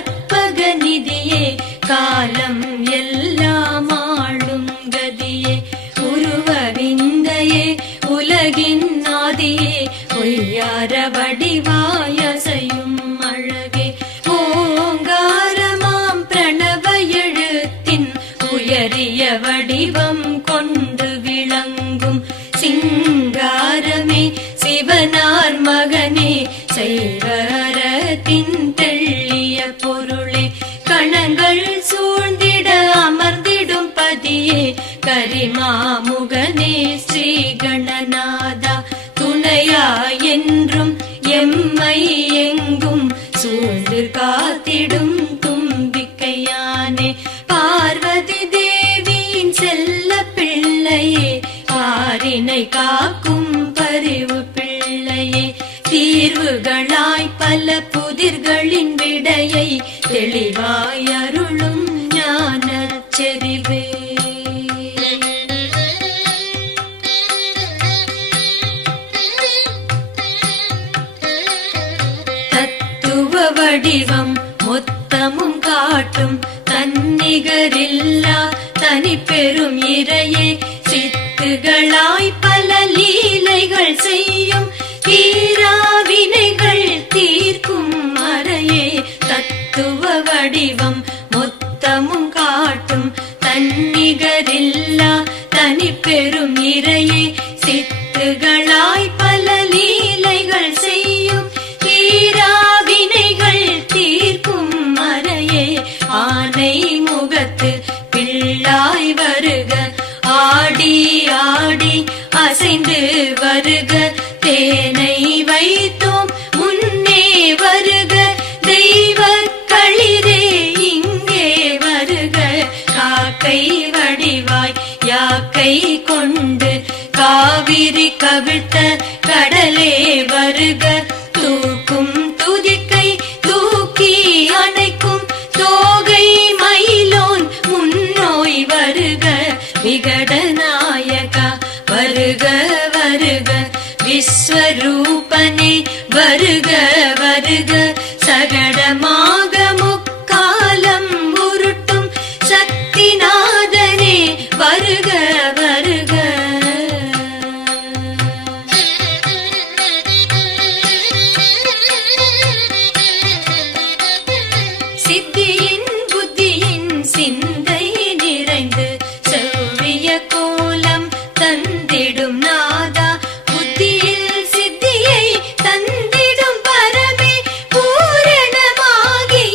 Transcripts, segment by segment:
கற்பக நிதியே காலம் எல்லாம் ஆளும் கதியே உருவ விந்தையே உலகின் ஆதியே பொய்யார வடிவாயசையும் அழகே ஓங்காரமாம் பிரணவ எழுத்தின் உயரிய வடிவம் கொண்டு விளங்கும் சிங்காரமே சிவனார் மகனே செய்வரத்தின் தெள்ளிய பொருளே கணங்கள் சூழ்ந்திட அமர்ந்திடும் பதியே கரிமாமுகனே ஸ்ரீ கணநாதா துணையா என்றும் எம்மை எங்கும் சூழ்ந்து காத்திடும் தும்பிக்கையானே பார்வதி தேவியின் செல்ல பிள்ளையே பாரினை காக்கும் பரிவு பிள்ளையே தீர்வுகளாய் பல புதிர்களின் விடையை தெளிவாய் அருளும் ஞானச் செறிவே தத்துவ வடிவம் மொத்தமும் காட்டும் தன்னிகரில்லா தனி பெரும் இறையே சித்துகளாய் பல லீலைகள் செய்யும் தீராவினைகள் தீர்க்கும் மறையே தத்துவ வடிவம் மொத்தமும் காட்டும் தன்னிகரில்லா தனி பெரும் இறையே சித்துகளாய் பல லீலைகள் செய்யும் தீராவினைகள் தீர்க்கும் மறையே ஆனை முகத்து பிள்ளாய் வருக ஆடி ஆடி அசைந்து வருக தேனை வைத்தோம் முன்னே வருக தெய்வ களிரே இங்கே வருக காக்கை வடிவாய் யாக்கை கொண்டு காவிரி கவிழ்த்த கடலே வருக தூக்கும் துதிக்கை தூக்கி அணைக்கும் தோகை மயிலோன் முன்னோய் வருக விகடநாயகா வருக வருக விஸ்வரூபனே வருக வருக சகடமாக முக்காலம் உருட்டும் சக்திநாதனே வருக வருக சித்தியின் புத்தியின் சிந்தை நிறைந்து செவ்விய கோலம் தந்திடும் நாதா புத்தியில் சித்தியை தந்திடும் பரமே பூரணமாகி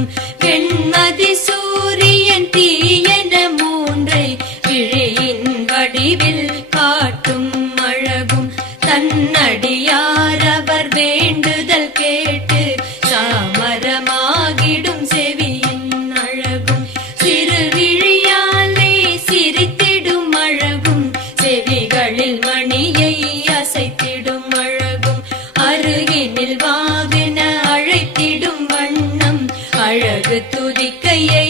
அழகும் வெண்மதி சூரியன் தீயன மூன்றை விழியின் வடிவில் காட்டும் அழகும் தன்னடியார் அவர் வேண்டுதல் கேட்டு சாமரமாகிடும் செவியின் அழகும் சிறுவிழியாலே சிரித்திடும் அழகும் செவிகளில் மணியை அசைத்திடும் அழகும் அருகினில் வாவென அழைத்திடும் வண்ணம் அழகு துதிக்கையை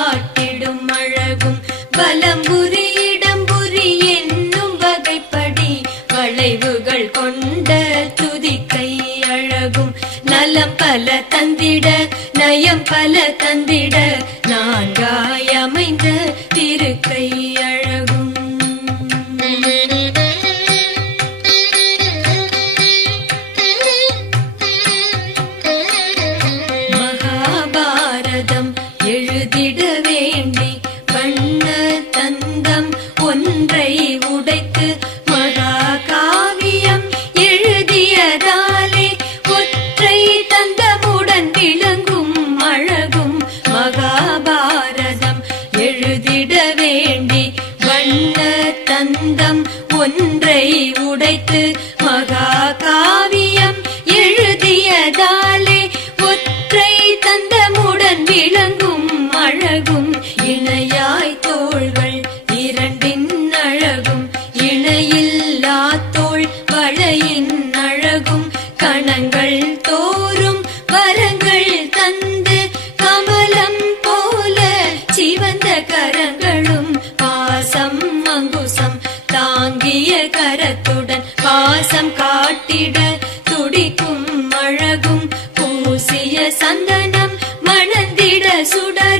ஆட்டிடும் அழகும் பலம்புரி இடம்புரி என்னும் வகைப்படி வளைவுகள் கொண்ட துதிக்கை அழகும் நலம் பல தந்திட நயம் பல தந்திட நான்காய் அமைந்த திருக்கை அழகும் மகாபாரதம் எழுதிட வேண்டி வண்ண தந்தம் ஒன்றை உடைத்து மகாகாவியம் எழுதியதாலே ஒற்றை தந்தமுடன் விளங்கும் அழகும் மகாபாரதம் எழுதிட வேண்டி வண்ண தந்தம் ஒன்றை உடைத்து மகாகாவியம் எழுதியதாலே ஒற்றை தந்தமுடன் விளங்கும் அழகும் இணையாய் தோள்கள் இரண்டின் அழகும் இணையில்லா தோள் வளையின் அழகும் கணங்கள் தோறும் வரங்கள் தந்து கமலம் போல சிவந்த கரங்களும் பாசம் அங்குசம் தாங்கிய கரத்துடன் பாசம் காட்டிட துடிக்கும் அழகும் பூசிய சந்தனம் மணந்திட சுடர்